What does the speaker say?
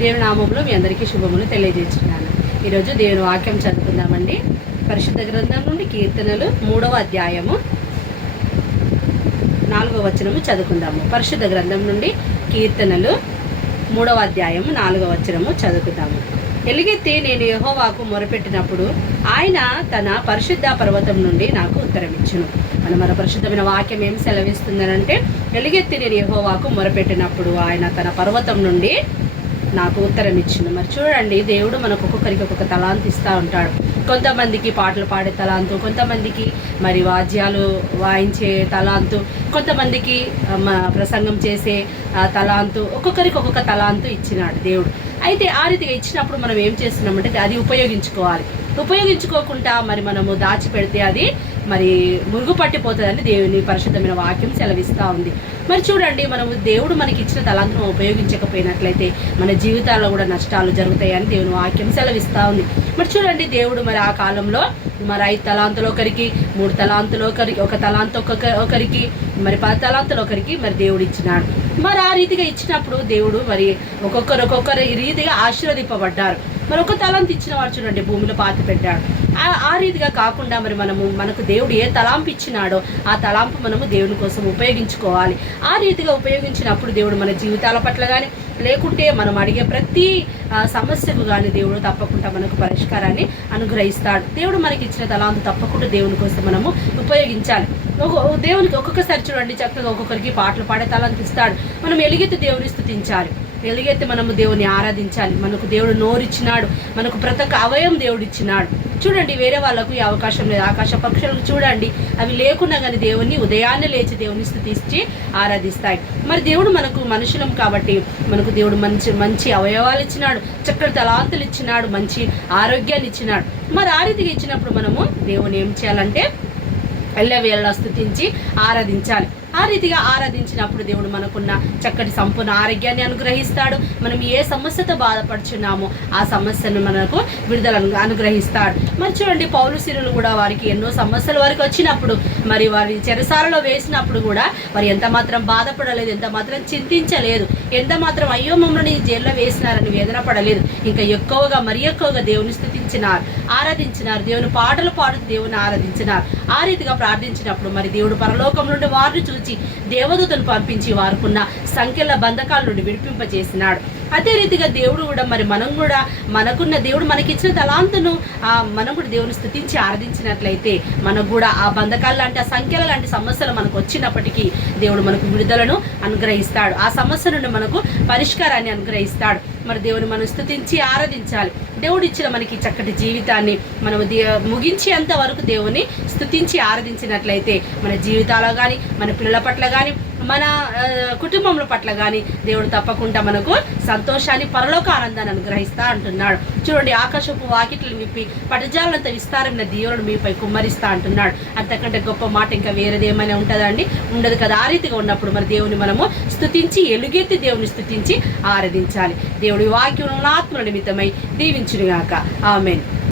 దేవుని నామంలో మీ అందరికీ శుభములు తెలియజేస్తున్నాను. ఈరోజు దేవుని వాక్యం చదువుకుందామండి. పరిశుద్ధ గ్రంథం నుండి కీర్తనలు 3వ అధ్యాయము 4వ వచనము చదువుకుందాము. పరిశుద్ధ గ్రంథం నుండి కీర్తనలు 3వ అధ్యాయము 4వ వచనము చదువుకుందాము. ఎలుగెత్తి నేను యెహోవాకు మొరపెట్టినప్పుడు ఆయన తన పరిశుద్ధ పర్వతం నుండి నాకు ఉత్తరమిచ్చును. మన పరిశుద్ధమైన వాక్యం ఏం సెలవిస్తుందనంటే, ఎలుగెత్తి నేను యెహోవాకు మొరపెట్టినప్పుడు ఆయన తన పర్వతం నుండి నాకు ఉత్తరం ఇచ్చింది. మరి చూడండి, దేవుడు మనకు ఒక్కొక్కరికి ఒక్కొక్క తలాంతు ఇస్తూ ఉంటాడు. కొంతమందికి పాటలు పాడే తలాంతు, కొంతమందికి మరి వాద్యాలు వాయించే తలాంతు, కొంతమందికి ప్రసంగం చేసే తలాంతు, ఒక్కొక్కరికి ఒక్కొక్క తలాంతు ఇచ్చినాడు దేవుడు. అయితే ఆ రీతిగా ఇచ్చినప్పుడు మనం ఏం చేస్తున్నామంటే అది ఉపయోగించుకోవాలి. ఉపయోగించుకోకుండా మరి మనము దాచిపెడితే అది మరి మురుగు పట్టిపోతుందని దేవుని పరిశుద్ధమైన వాక్యం సెలవిస్తూ ఉంది. మరి చూడండి, మనము దేవుడు మనకి ఇచ్చిన తలాంతును ఉపయోగించకపోయినట్లయితే మన జీవితాల్లో కూడా నష్టాలు జరుగుతాయని దేవుని వాక్యం సెలవిస్తూ ఉంది. మరి చూడండి, దేవుడు మరి ఆ కాలంలో మరి 5 తలాంతులు ఒకరికి, 3 తలాంతులు ఒకరికి, 1 తలాంతు ఒకరికి, మరి 10 తలాంతులు ఒకరికి మరి దేవుడు ఇచ్చినాడు. మరి ఆ రీతిగా ఇచ్చినప్పుడు దేవుడు మరి ఒక్కొక్కరు ఈ రీతిగా ఆశీర్వదింపబడ్డారు. మరి 1 తలాంతు ఇచ్చిన వాడు చూడండి భూమిలో పాతి పెట్టాడు. ఆ రీతిగా కాకుండా మరి మనకు దేవుడు ఏ తలాంపు ఇచ్చినాడో ఆ తలాంపు మనము దేవుని కోసం ఉపయోగించుకోవాలి. ఆ రీతిగా ఉపయోగించినప్పుడు దేవుడు మన జీవితాల పట్ల కానీ, లేకుంటే మనం అడిగే ప్రతి సమస్యకు కానీ దేవుడు తప్పకుండా మనకు పరిష్కారాన్ని అనుగ్రహిస్తాడు. దేవుడు మనకి ఇచ్చిన తలాంతు తప్పకుండా దేవుని కోసం మనము ఉపయోగించాలి. దేవునికి ఒక్కొక్కసారి చూడండి, చక్కగా ఒక్కొక్కరికి పాటలు పాడే తలాంతు ఇస్తాడు. మనం ఎలుగెత్తి దేవుని స్తుతించాలి, ఎలుగెత్తి మనము దేవుని ఆరాధించాలి. మనకు దేవుడు నోరిచ్చినాడు, మనకు ప్రతి ఒక్క అవయవం దేవుడు ఇచ్చినాడు. చూడండి, వేరే వాళ్ళకు ఈ అవకాశం లేదు. ఆకాశ పక్షులకు చూడండి, అవి లేకున్నా కానీ దేవుని ఉదయాన్నే లేచి దేవుని స్తుతించి ఆరాధిస్తాయి. మరి దేవుడు మనకు మనుషులం కాబట్టి మనకు దేవుడు మంచి అవయవాలు ఇచ్చినాడు, చక్కటి తలాంతులు ఇచ్చినాడు, మంచి ఆరోగ్యాన్ని ఇచ్చినాడు. మరి ఆ రీతిగా ఇచ్చినప్పుడు మనము దేవుని ఏం చేయాలంటే ఎల్లవేళలా స్తుతించి ఆరాధించాలి. ఆ రీతిగా ఆరాధించినప్పుడు దేవుడు మనకున్న చక్కటి సంపూర్ణ ఆరోగ్యాన్ని అనుగ్రహిస్తాడు. మనం ఏ సమస్యతో బాధపడుచున్నామో ఆ సమస్యను మనకు విడుదలను అనుగ్రహిస్తాడు. మరి చూడండి, పౌలు శీలులు కూడా వారికి ఎన్నో సమస్యలు వారికి వచ్చినప్పుడు మరి వారి చెరసాలలో వేసినప్పుడు కూడా వారు ఎంత మాత్రం బాధపడలేదు, ఎంత మాత్రం చింతించలేదు, ఎంత మాత్రం అయ్యో మమ్మల్ని జైల్లో వేసినారని వేదన పడలేదు. ఇంకా మరి ఎక్కువగా దేవుని స్తుతించినారు, ఆరాధించినారు, దేవుని పాటలు పాడుతూ దేవుని ఆరాధించినారు. ఆ రీతిగా ప్రార్థించినప్పుడు మరి దేవుడు పరలోకం నుండి వారిని చూసి దేవదూతను పంపించి వారుకున్న సంఖ్యల బంధకాల నుండి విడిపింపజేసినాడు. అదే రీతిగా దేవుడు కూడా మరి మనం కూడా మనకున్న దేవుడు మనకిచ్చిన తలాంతును మనం కూడా దేవుని స్తుతించి ఆరాధించినట్లయితే మనకు కూడా ఆ బంధకాల లాంటి, ఆ సంఖ్యల లాంటి సమస్యలు మనకు వచ్చినప్పటికీ దేవుడు మనకు విడుదలను అనుగ్రహిస్తాడు. ఆ సమస్య నుండి మనకు పరిష్కారాన్ని అనుగ్రహిస్తాడు. మరి దేవుని మనం స్తుతించి ఆరాధించాలి. దేవుడు ఇచ్చిన మనకి చక్కటి జీవితాన్ని మనం ముగించేంత వరకు దేవుని స్తుతించి ఆరాధించినట్లయితే మన జీవితాల్లో కానీ, మన పిల్లల పట్ల కానీ, మన కుటుంబంలో పట్ల కానీ దేవుడు తప్పకుండా మనకు సంతోషాన్ని, పరలోక ఆనందాన్ని అనుగ్రహిస్తా అంటున్నాడు. చూడండి, ఆకాశపు వాకిట్లు విప్పి పటజాలంత విస్తారమైన దీవులను మీపై కుమ్మరిస్తా అంటున్నాడు. అంతకంటే గొప్ప మాట ఇంకా వేరేది ఏమైనా ఉంటుందండి? ఉండదు కదా. ఆ రీతిగా ఉన్నప్పుడు మరి దేవుని మనము స్తుతించి ఎలుగెత్తి దేవుని స్తుతించి ఆరాధించాలి. దేవుడి వాక్యం ఆత్మ నిమిత్తమై దీవించునుగాక. ఆమేన్.